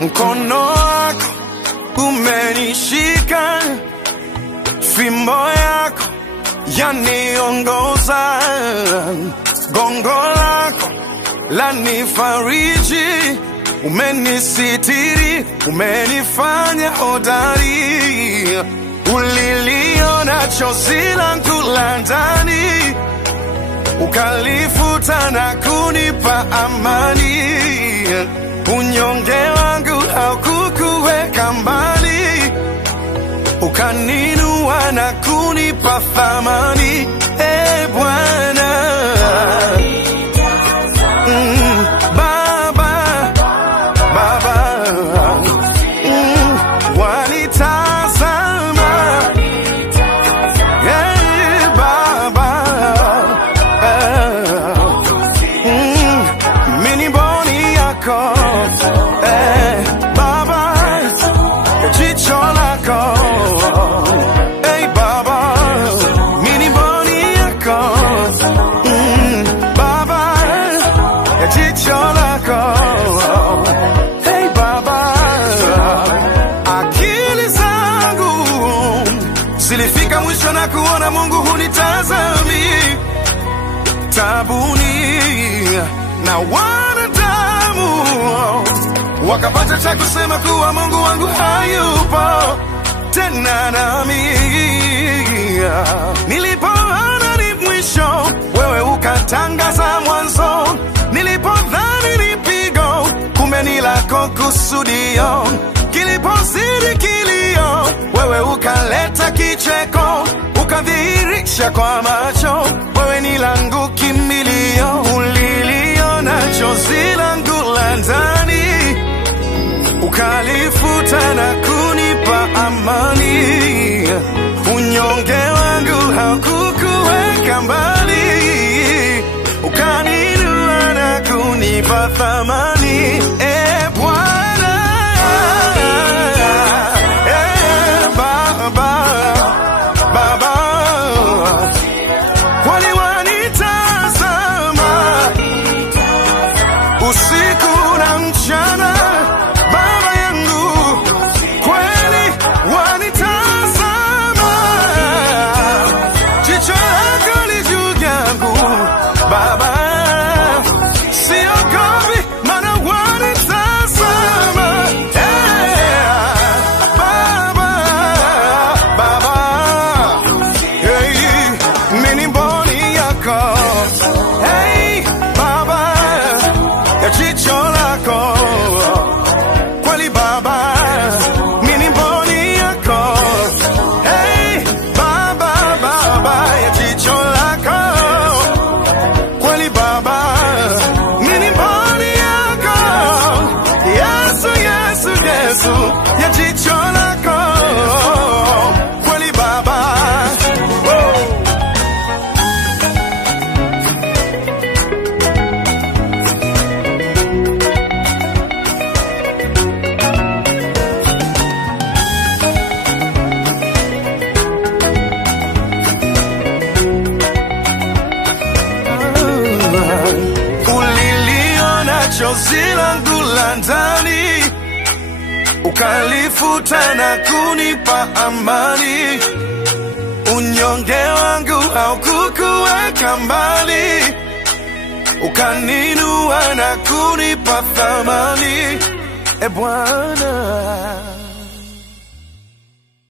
Mkono wako umenishika, fimbo yako yaniongoza, gongo lako lanifariji, umenisitiri, umenifanya hodari, uliliona chozi langu la ndani, ukalifuta na kunipa amani, unyonge wangu haukukuweka mbali, ukaninua na kunipa thamani. Bwana Baba, Baba, wanitazama, Baba, mini boni yako, Baba, jicho lako, Baba, mini boni yako, Baba, jicho lako, Baba, akili zangu zilifika mwisho na kuona Mungu hunitazami tabuni, na wanadamu wakapata cha kusema kuwa Mungu wangu hayupo tena nami. Nilipoona ni mwisho, wewe ukatangaza mwanzo. Nilipodhani ni pigo, kumbe ni lako kusudio. Kilipozidi kilio, wewe ukaleta kicheko, ukadhihirisha kwa macho, wewe ni langu kimbilio. Uliliona chozi langu la ndani, ukalifuta na kunipa amani, unyonge wangu haukukuweka mbali, ukaninua na kunipa thamani. Bwana, Baba, Baba, kwani wanitazama usiku na mchana, Baba yangu, kweli wanitazama, jicho lako li juu yangu, Baba, siogopi maana wanitazama, Baba, Baba, mini mboni yako, Baba, ya jicho lako, kweli Baba, mini mboni yako, Baba, Baba, ya jicho lako, kweli Baba, mini mboni yako, Yesu, Yesu, Yesu, ya jicho lako, kweli Baba. Uliliona chozi langu la ndani, ukalifuta na kunipa amani, unyonge wangu haukukuweka mbali, ukaninua na kunipa thamani. Bwana.